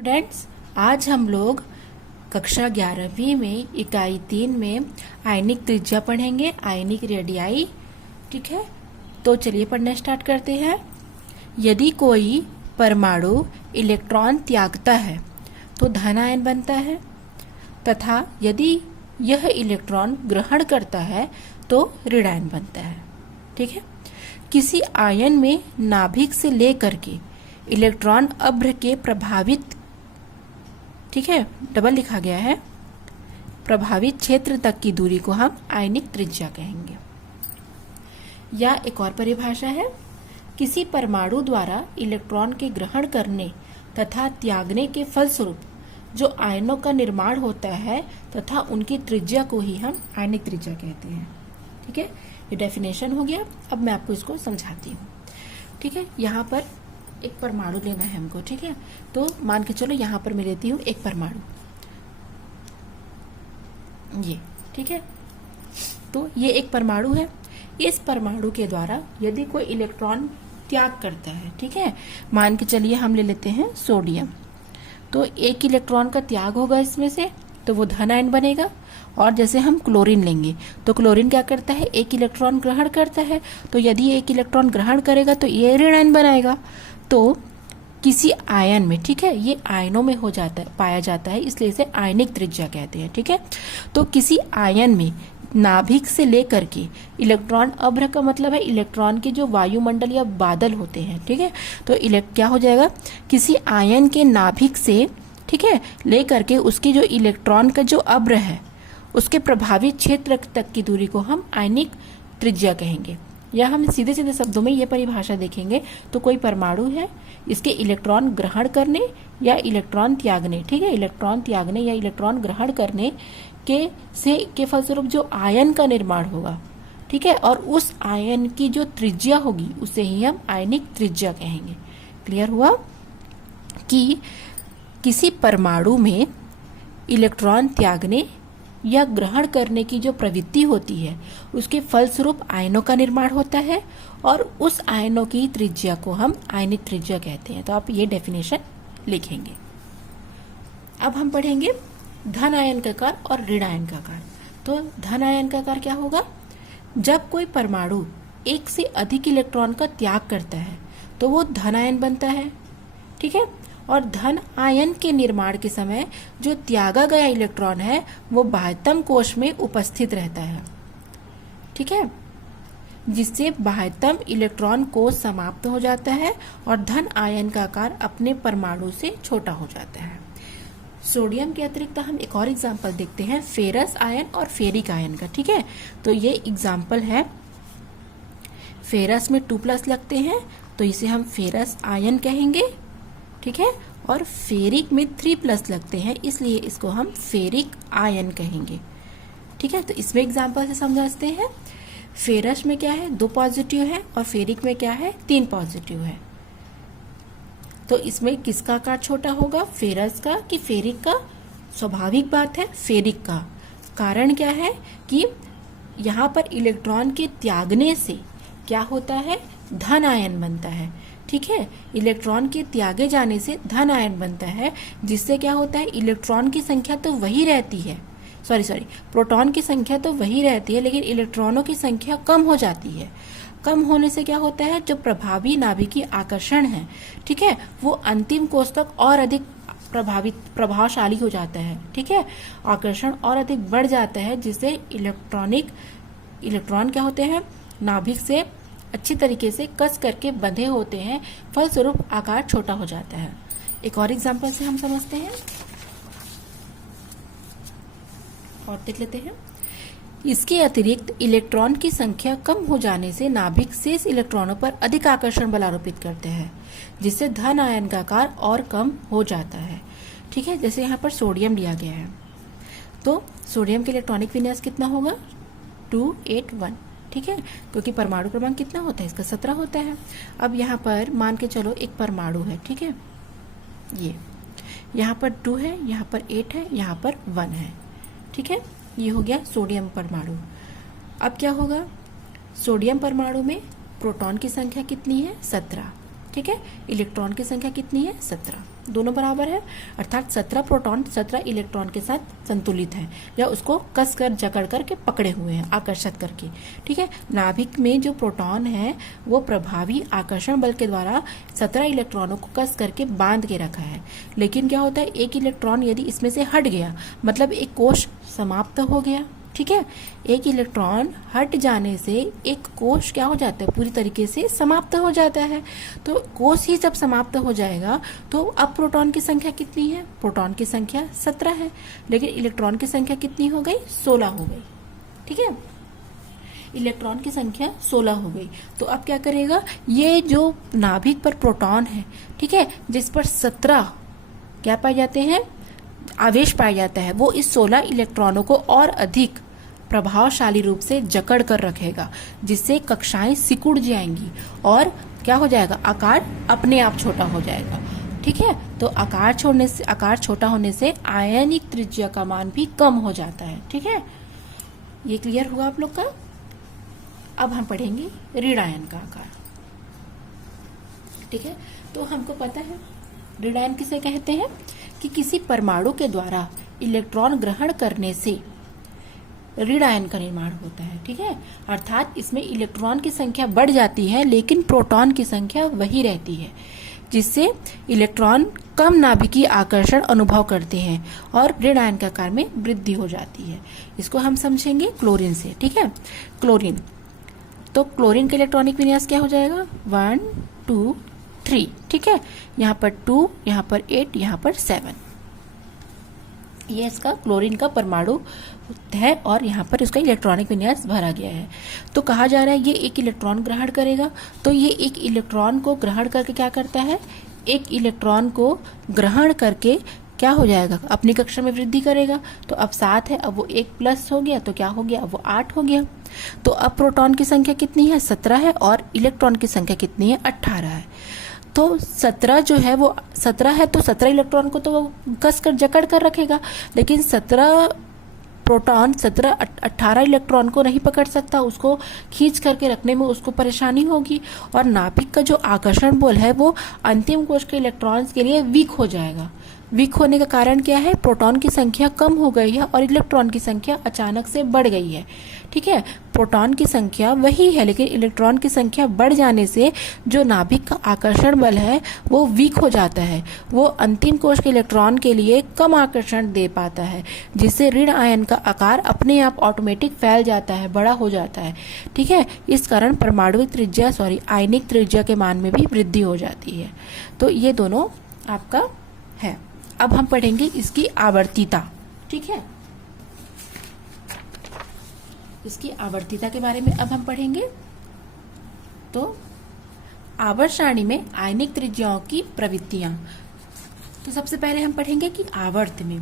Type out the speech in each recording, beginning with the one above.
Students, आज हम लोग कक्षा 11वीं में इकाई 3 में आयनिक त्रिज्या पढ़ेंगे, आयनिक रेडियाई। ठीक है, तो चलिए पढ़ना स्टार्ट करते हैं। यदि कोई परमाणु इलेक्ट्रॉन त्यागता है तो धन आयन बनता है, तथा यदि यह इलेक्ट्रॉन ग्रहण करता है तो ऋण आयन बनता है। ठीक है, किसी आयन में नाभिक से लेकर के इलेक्ट्रॉन अभ्र के प्रभावित, ठीक है, डबल लिखा गया है, प्रभावित क्षेत्र तक की दूरी को हम आयनिक त्रिज्या कहेंगे। या एक और परिभाषा है, किसी परमाणु द्वारा इलेक्ट्रॉन के ग्रहण करने तथा त्यागने के फलस्वरूप जो आयनों का निर्माण होता है तथा उनकी त्रिज्या को ही हम आयनिक त्रिज्या कहते हैं। ठीक है, ये डेफिनेशन हो गया। अब मैं आपको इसको समझाती हूँ। ठीक है, यहाँ पर एक परमाणु लेना है हमको। ठीक है, तो मान के चलो यहाँ पर मैं लेती हूँ एक परमाणु, ये। ठीक है, तो ये एक परमाणु है। इस परमाणु के द्वारा यदि कोई इलेक्ट्रॉन त्याग करता है, ठीक है, मान के चलिए हम ले लेते हैं सोडियम, तो एक इलेक्ट्रॉन का त्याग होगा इसमें से, तो वो धन आयन बनेगा। और जैसे हम क्लोरीन लेंगे तो क्लोरीन क्या करता है, एक इलेक्ट्रॉन ग्रहण करता है, तो यदि एक इलेक्ट्रॉन ग्रहण करेगा तो ये ऋण आयन बनाएगा। तो किसी आयन में, ठीक है, ये आयनों में हो जाता है, पाया जाता है, इसलिए इसे आयनिक त्रिज्या कहते हैं। ठीक है, तो किसी आयन में नाभिक से लेकर के इलेक्ट्रॉन अभ्र का मतलब है इलेक्ट्रॉन के जो वायुमंडल या बादल होते हैं। ठीक है, तो क्या हो जाएगा, किसी आयन के नाभिक से, ठीक है, लेकर के उसकी जो इलेक्ट्रॉन का जो अभ्र है उसके प्रभावित क्षेत्र तक की दूरी को हम आयनिक त्रिज्या कहेंगे। या हम सीधे सीधे शब्दों में ये परिभाषा देखेंगे तो कोई परमाणु है, इसके इलेक्ट्रॉन ग्रहण करने या इलेक्ट्रॉन त्यागने, ठीक है, इलेक्ट्रॉन त्यागने या इलेक्ट्रॉन ग्रहण करने के फलस्वरूप जो आयन का निर्माण होगा, ठीक है, और उस आयन की जो त्रिज्या होगी उसे ही हम आयनिक त्रिज्या कहेंगे। क्लियर हुआ कि किसी परमाणु में इलेक्ट्रॉन त्यागने या ग्रहण करने की जो प्रवृत्ति होती है उसके फलस्वरूप आयनों का निर्माण होता है, और उस आयनों की त्रिज्या को हम आयनिक त्रिज्या कहते हैं। तो आप ये डेफिनेशन लिखेंगे। अब हम पढ़ेंगे धन आयन का आकार और ऋण आयन का आकार। तो धन आयन का आकार क्या होगा, जब कोई परमाणु एक से अधिक इलेक्ट्रॉन का त्याग करता है तो वो धन आयन बनता है। ठीक है, और धन आयन के निर्माण के समय जो त्यागा गया इलेक्ट्रॉन है वो बाह्यतम कोश में उपस्थित रहता है। ठीक है, जिससे बाह्यतम इलेक्ट्रॉन कोश समाप्त हो जाता है और धन आयन का आकार अपने परमाणु से छोटा हो जाता है। सोडियम के अतिरिक्त हम एक और एग्जाम्पल देखते हैं, फेरस आयन और फेरिक आयन का। ठीक है, तो ये एग्जाम्पल है, फेरस में 2+ लगते हैं तो इसे हम फेरस आयन कहेंगे। ठीक है, और फेरिक में 3+ लगते हैं, इसलिए इसको हम फेरिक आयन कहेंगे। ठीक है, तो इसमें एग्जाम्पल से समझते हैं। फेरस में क्या है, 2 पॉजिटिव है, और फेरिक में क्या है, 3 पॉजिटिव है। तो इसमें किसका आकार छोटा होगा, फेरस का कि फेरिक का? स्वाभाविक बात है, फेरिक का। कारण क्या है कि यहाँ पर इलेक्ट्रॉन के त्यागने से क्या होता है, धन आयन बनता है। ठीक है, इलेक्ट्रॉन के त्यागे जाने से धन आयन बनता है, जिससे क्या होता है, इलेक्ट्रॉन की संख्या तो वही रहती है, प्रोटॉन की संख्या तो वही रहती है, लेकिन इलेक्ट्रॉनों की संख्या कम हो जाती है। कम होने से क्या होता है, जो प्रभावी नाभिकीय आकर्षण है, ठीक है, वो अंतिम कोश तक और अधिक प्रभावशाली हो जाता है। ठीक है, आकर्षण और अधिक बढ़ जाता है, जिससे इलेक्ट्रॉन क्या होते हैं, नाभिक से अच्छी तरीके से कस करके बंधे होते हैं, फलस्वरूप आकार छोटा हो जाता है। एक और एग्जांपल से हम समझते हैं और देख लेते हैं। इसके अतिरिक्त इलेक्ट्रॉन की संख्या कम हो जाने से नाभिक शेष इलेक्ट्रॉनों पर अधिक आकर्षण बल आरोपित करते हैं, जिससे धन आयन का आकार और कम हो जाता है। ठीक है, जैसे यहाँ पर सोडियम लिया गया है, तो सोडियम के इलेक्ट्रॉनिक विन्यास कितना होगा, 281। ठीक है, क्योंकि परमाणु क्रमांक कितना होता है इसका, 17 होता है। अब यहाँ पर मान के चलो एक परमाणु है, ठीक है, ये यहाँ पर 2 है, यहाँ पर 8 है, यहाँ पर 1 है। ठीक है, ये हो गया सोडियम परमाणु। अब क्या होगा, सोडियम परमाणु में प्रोटॉन की संख्या कितनी है, 17। ठीक है, इलेक्ट्रॉन की संख्या कितनी है, 17। दोनों बराबर है, अर्थात 17 प्रोटॉन 17 इलेक्ट्रॉन के साथ संतुलित है या उसको कस कर जकड़ करके पकड़े हुए हैं आकर्षित करके। ठीक है, नाभिक में जो प्रोटॉन है वो प्रभावी आकर्षण बल के द्वारा 17 इलेक्ट्रॉनों को कस करके बांध के रखा है। लेकिन क्या होता है, एक इलेक्ट्रॉन यदि इसमें से हट गया, मतलब एक कोश समाप्त हो गया। ठीक है, एक इलेक्ट्रॉन हट जाने से एक कोश क्या हो जाता है, पूरी तरीके से समाप्त हो जाता है। तो कोश ही जब समाप्त हो जाएगा तो अब प्रोटॉन की संख्या कितनी है, प्रोटॉन की संख्या 17 है, लेकिन इलेक्ट्रॉन की संख्या कितनी हो गई, 16 हो गई। ठीक है, इलेक्ट्रॉन की संख्या 16 हो गई। तो अब क्या करेगा, ये जो नाभिक पर प्रोटॉन है, ठीक है, जिस पर 17 क्या पाए जाते हैं, आवेश पाया जाता है, वो इस 16 इलेक्ट्रॉनों को और अधिक प्रभावशाली रूप से जकड़ कर रखेगा, जिससे कक्षाएं सिकुड़ जाएंगी और क्या हो जाएगा, आकार अपने आप छोटा हो जाएगा। ठीक है, तो आकार छोटा होने से आयनिक त्रिज्या का मान भी कम हो जाता है। ठीक है, ये क्लियर हुआ आप लोग का। अब हम पढ़ेंगे ऋण आयन का आकार। ठीक है, तो हमको पता है ऋण आयन किसे कहते हैं कि किसी परमाणु के द्वारा इलेक्ट्रॉन ग्रहण करने से ऋण आयन का निर्माण होता है। ठीक है, अर्थात इसमें इलेक्ट्रॉन की संख्या बढ़ जाती है लेकिन प्रोटॉन की संख्या वही रहती है, जिससे इलेक्ट्रॉन कम नाभिकीय आकर्षण अनुभव करते हैं और ऋण आयन के आकार में वृद्धि हो जाती है। इसको हम समझेंगे क्लोरीन से। ठीक है, क्लोरीन, तो क्लोरीन का इलेक्ट्रॉनिक विन्यास क्या हो जाएगा, 1 2 3। ठीक है, यहाँ पर 2, यहाँ पर 8, यहाँ पर 7, ये इसका क्लोरीन का परमाणु है और यहाँ पर इसका इलेक्ट्रॉनिक विन्यास भरा गया है। तो कहा जा रहा है ये एक इलेक्ट्रॉन ग्रहण करेगा, तो ये एक इलेक्ट्रॉन को ग्रहण करके क्या करता है, एक इलेक्ट्रॉन को ग्रहण करके क्या हो जाएगा, अपनी कक्षा में वृद्धि करेगा। तो अब 7 है, अब वो 1 प्लस हो गया तो क्या हो गया, अब वो 8 हो गया। तो अब प्रोटॉन की संख्या कितनी है, 17 है और इलेक्ट्रॉन की संख्या कितनी है, 18 है। तो 17 जो है वो 17 है, तो 17 इलेक्ट्रॉन को तो कस कर जकड़ कर रखेगा, लेकिन 17 प्रोटॉन 18 इलेक्ट्रॉन को नहीं पकड़ सकता, उसको खींच करके रखने में उसको परेशानी होगी और नाभिक का जो आकर्षण बल है वो अंतिम कोश के इलेक्ट्रॉन्स के लिए वीक हो जाएगा। वीक होने का कारण क्या है, प्रोटॉन की संख्या कम हो गई है और इलेक्ट्रॉन की संख्या अचानक से बढ़ गई है। ठीक है, प्रोटॉन की संख्या वही है लेकिन इलेक्ट्रॉन की संख्या बढ़ जाने से जो नाभिक का आकर्षण बल है वो वीक हो जाता है, वो अंतिम कोश के इलेक्ट्रॉन के लिए कम आकर्षण दे पाता है, जिससे ऋण आयन का आकार अपने आप ऑटोमेटिक फैल जाता है, बड़ा हो जाता है। ठीक है, इस कारण परमाणुविक त्रिज्या आयनिक त्रिज्या के मान में भी वृद्धि हो जाती है। तो ये दोनों आपका है। अब हम पढ़ेंगे इसकी आवर्तीता। ठीक है, इसकी आवर्तीता के बारे में अब हम पढ़ेंगे। तो आवर्त सारणी में आयनिक त्रिज्याओं की प्रवृत्तियां। तो सबसे पहले हम पढ़ेंगे कि आवर्त में,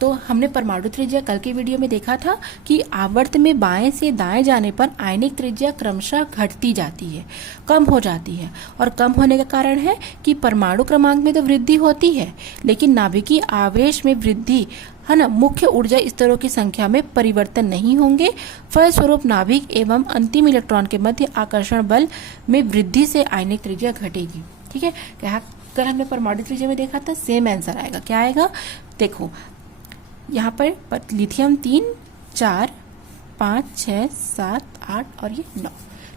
तो हमने परमाणु त्रिज्या कल के वीडियो में देखा था कि आवर्त में बाएं से दाएं जाने पर आयनिक त्रिज्या क्रमशः घटती जाती है, कम हो जाती है। और कम होने का कारण है कि परमाणु क्रमांक में तो वृद्धि होती है लेकिन नाभिकीय आवेश में वृद्धि है ना, मुख्य ऊर्जा स्तरों की संख्या में परिवर्तन नहीं होंगे। फलस्वरूप नाभिक एवं अंतिम इलेक्ट्रॉन के मध्य आकर्षण बल में वृद्धि से आयनिक त्रिज्या घटेगी। ठीक है, क्या कल हमने परमाणु त्रिज्या में देखा था, सेम आंसर आएगा। क्या आएगा, देखो यहाँ पर लिथियम 3 4 5 6 7 8 और ये 9।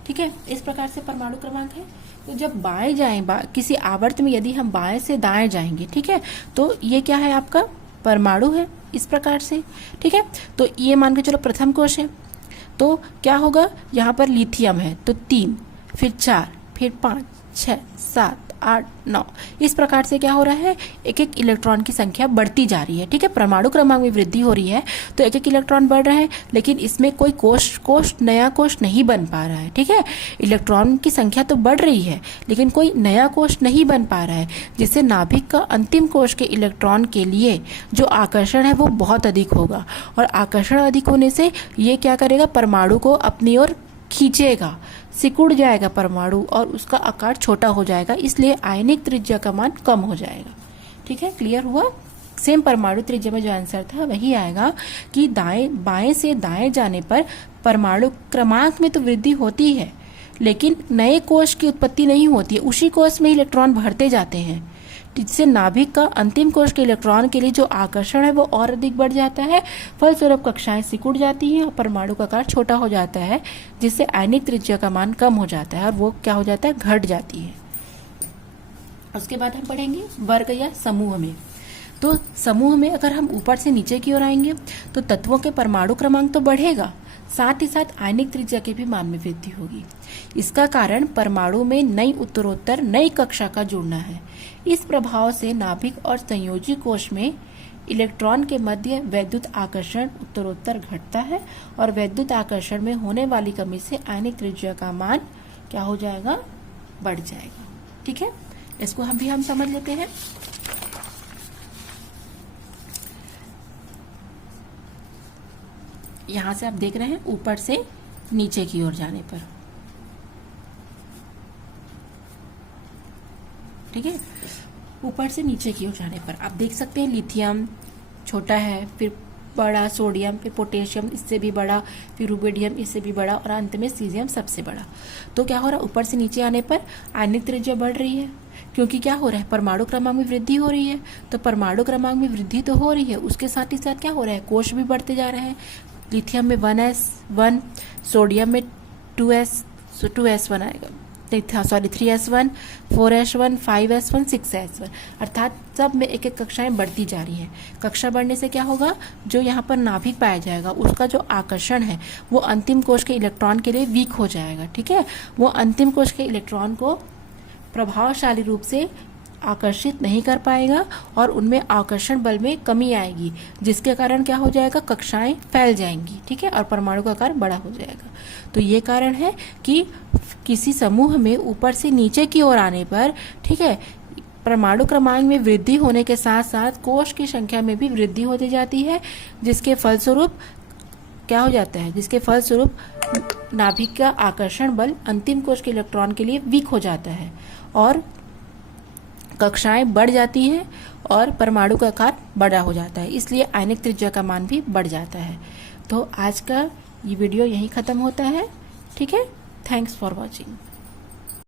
ठीक है, इस प्रकार से परमाणु क्रमांक है। तो जब बाएं जाएं किसी आवर्त में यदि हम बाएं से दाएं जाएंगे, ठीक है, तो ये क्या है, आपका परमाणु है इस प्रकार से। ठीक है, तो ये मान के चलो प्रथम कोश है, तो क्या होगा, यहाँ पर लिथियम है तो 3, फिर 4, फिर 5 6 7 8 9, इस प्रकार से क्या हो रहा है, एक एक इलेक्ट्रॉन की संख्या बढ़ती जा रही है। ठीक है, परमाणु क्रमांक में वृद्धि हो रही है तो एक एक इलेक्ट्रॉन बढ़ रहा है, लेकिन इसमें कोई नया कोश नहीं बन पा रहा है। ठीक है, इलेक्ट्रॉन की संख्या तो बढ़ रही है लेकिन कोई नया कोश नहीं बन पा रहा है, जिससे नाभिक का अंतिम कोश के इलेक्ट्रॉन के लिए जो आकर्षण है वो बहुत अधिक होगा और आकर्षण अधिक होने से ये क्या करेगा, परमाणु को अपनी ओर खींचेगा, सिकुड़ जाएगा परमाणु और उसका आकार छोटा हो जाएगा, इसलिए आयनिक त्रिज्या का मान कम हो जाएगा। ठीक है, क्लियर हुआ। सेम परमाणु त्रिज्या में जो आंसर था वही आएगा कि बाएं से दाएं जाने पर परमाणु क्रमांक में तो वृद्धि होती है लेकिन नए कोश की उत्पत्ति नहीं होती है, उसी कोश में इलेक्ट्रॉन भरते जाते हैं। जिससे नाभिक का अंतिम कोश के इलेक्ट्रॉन के लिए जो आकर्षण है वो और अधिक बढ़ जाता है। फलस्वरूप कक्षाएं सिकुड़ जाती हैं और परमाणु का आकार छोटा हो जाता है, जिससे आयनिक त्रिज्या का मान कम हो जाता है और वो क्या हो जाता है, घट जाती है। उसके बाद हम पढ़ेंगे वर्ग या समूह में। तो समूह में अगर हम ऊपर से नीचे की ओर आएंगे तो तत्वों के परमाणु क्रमांक तो बढ़ेगा, साथ ही साथ आयनिक त्रिज्या के भी मान में वृद्धि होगी। इसका कारण परमाणु में नई उत्तरोत्तर नई कक्षा का जुड़ना है। इस प्रभाव से नाभिक और संयोजी कोश में इलेक्ट्रॉन के मध्य वैद्युत आकर्षण उत्तरोत्तर घटता है और वैद्युत आकर्षण में होने वाली कमी से आयनिक त्रिज्या का मान क्या हो जाएगा, बढ़ जाएगा। ठीक है, इसको हम समझ लेते हैं। यहां से आप देख रहे हैं ऊपर से नीचे की ओर जाने पर, ठीक है, ऊपर से नीचे की ओर जाने पर आप देख सकते हैं लिथियम छोटा है, फिर बड़ा सोडियम, फिर पोटेशियम इससे भी बड़ा, फिर रुबिडियम इससे भी बड़ा और अंत में सीजियम सबसे बड़ा। तो क्या हो रहा है, ऊपर से नीचे आने पर आयनिक त्रिज्या बढ़ रही है, क्योंकि क्या हो रहा है, परमाणु क्रमांक में वृद्धि हो रही है। तो परमाणु क्रमांक में वृद्धि तो हो रही है, उसके साथ ही साथ क्या हो रहा है, कोश भी बढ़ते जा रहे हैं। लिथियम में 1s1, सोडियम में 2s1 आएगा, 3s1, 4s1, 5s1, 6s1, अर्थात सब में एक एक कक्षाएं बढ़ती जा रही हैं। कक्षा बढ़ने से क्या होगा, जो यहाँ पर नाभिक पाया जाएगा उसका जो आकर्षण है वो अंतिम कोश के इलेक्ट्रॉन के लिए वीक हो जाएगा। ठीक है, वो अंतिम कोश के इलेक्ट्रॉन को प्रभावशाली रूप से आकर्षित नहीं कर पाएगा और उनमें आकर्षण बल में कमी आएगी, जिसके कारण क्या हो जाएगा, कक्षाएं फैल जाएंगी। ठीक है, और परमाणु का आकार बड़ा हो जाएगा। तो ये कारण है कि किसी समूह में ऊपर से नीचे की ओर आने पर, ठीक है, परमाणु क्रमांक में वृद्धि होने के साथ साथ कोश की संख्या में भी वृद्धि होती जाती है, जिसके फलस्वरूप क्या हो जाता है, जिसके फलस्वरूप नाभिक का आकर्षण बल अंतिम कोश के इलेक्ट्रॉन के लिए वीक हो जाता है और कक्षाएं बढ़ जाती हैं और परमाणु का आकार बड़ा हो जाता है। इसलिए आयनिक त्रिज्या का मान भी बढ़ जाता है। तो आज का ये वीडियो यहीं ख़त्म होता है। ठीक है, थैंक्स फॉर वॉचिंग।